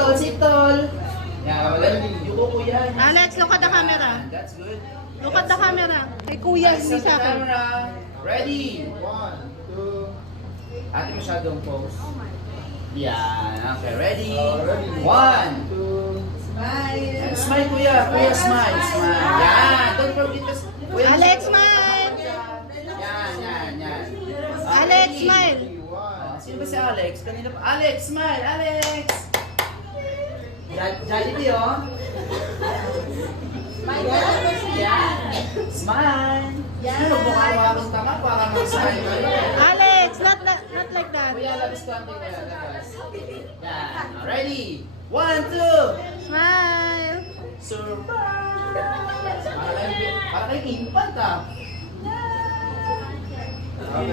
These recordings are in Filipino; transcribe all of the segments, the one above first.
tall, sit tall. Yan, wala. Yuko kuya. Alex, look at the camera. That's good. Look at the camera. Kay kuya, Eyes hindi on the sa akin. camera. Ready? 1, 2, Ate masyadong pose. Yan, okay, ready? Ready. 1. 2, And smile kuya, kuya smile, smile. Yan, don't forget to kuya. Alex, smile. Yan. Alex, Ready? smile. 1. Sino ba si Alex? Kanina pa. Alex, smile, Alex. Jollibee, oh. Yan. Smile. Ano, bukawakong tama para mag-smile kayo. Alex, not like that. Kuya, labas ko ang kuya, labas. Yan, ready? 1, 2. Smile. Surprise! Para kayo infant ah.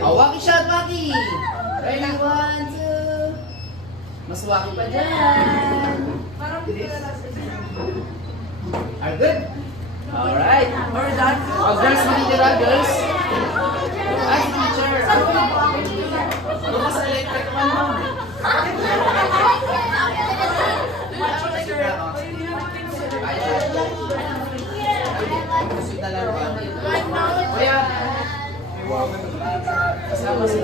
Oh, waki shot, waki! Ready, 1, 2. Mas waki pa dyan. Are good? Alright. We're done. Oh, girls, matitira, girls. Ay, teacher. Bukas sa electric fan mo. Kuya, kasama si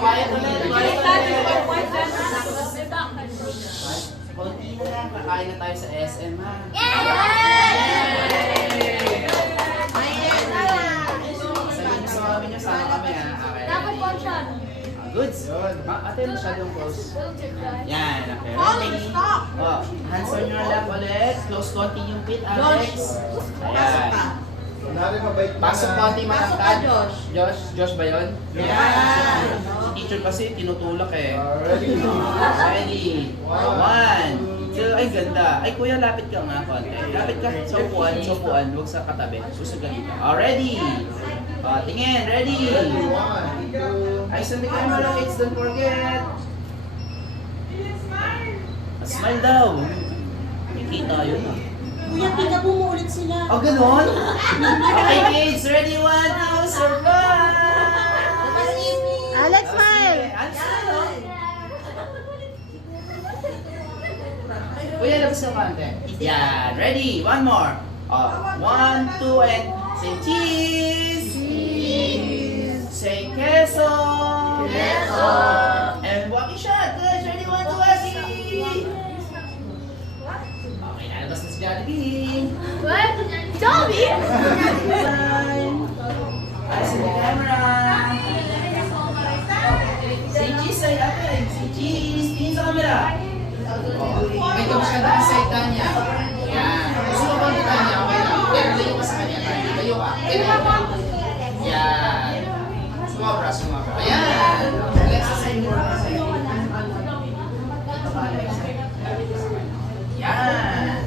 quiet ulit. Konti na lang, kakain na tayo sa SM ha. Sabihin sa mami niyo, sama kami ha. Okay. Goods. Ate, masyadong close. Yan, okay. Ready? Oh, hands on your lap ulit. Close konti yung feet, Alex. Ayan. Kunwari mabait ka Pasok na. konti matangkad. Josh ba yun? Yan. Si teacher kasi tinutulak eh. Ready? Ready? 1, 2, ay ganda. Ay kuya, lapit ka nga konti. Lapit ka sa upuan, huwag sa katabi. Susugan dito. Ready? Tingin, ready? 1, 2, Eyes on the camera, kids, don't forget. Smile daw. Kikita yun ah. Kuya, tingnan mo ulit sila. Oh, ganun? Okay, kids, ready, 1, 2, survive! Alex, smile. Alex, smile, oh. Kuya, labas ng kante. Yan, ready, one more. 1, 2, and say cheese! Cheese! Say queso! Queso! And walkie shot, guys, ready, 1, 2, walkie! Okay, nalabas na si Jollibee. What? Dobby? Eyes on the camera. Say cheese, say ate. Say cheese. Tingin sa camera. May ito siya na sa Tanya. Yan. Gusto mo bang Tanya? Okay lang. Pero layo ka sa kanya, Tanya. Layo ka. Yan. Sumabra. Ayan. Alexa, say more. Yan.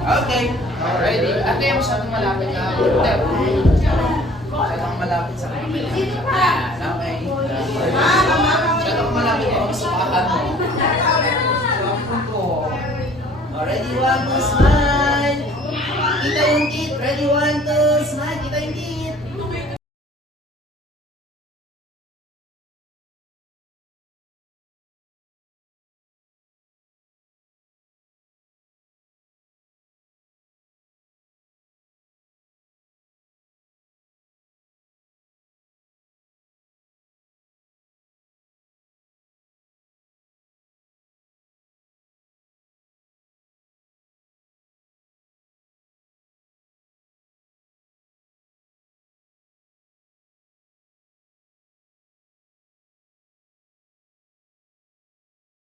Okay. Ready. Ate, masyadong malapit ka. Masyadong malapit sa camera. Yan. Okay. Masyadong malapit ako sa sukahan mo. Ready, 1, 2, smile. Kita yung teeth. Ready, 1,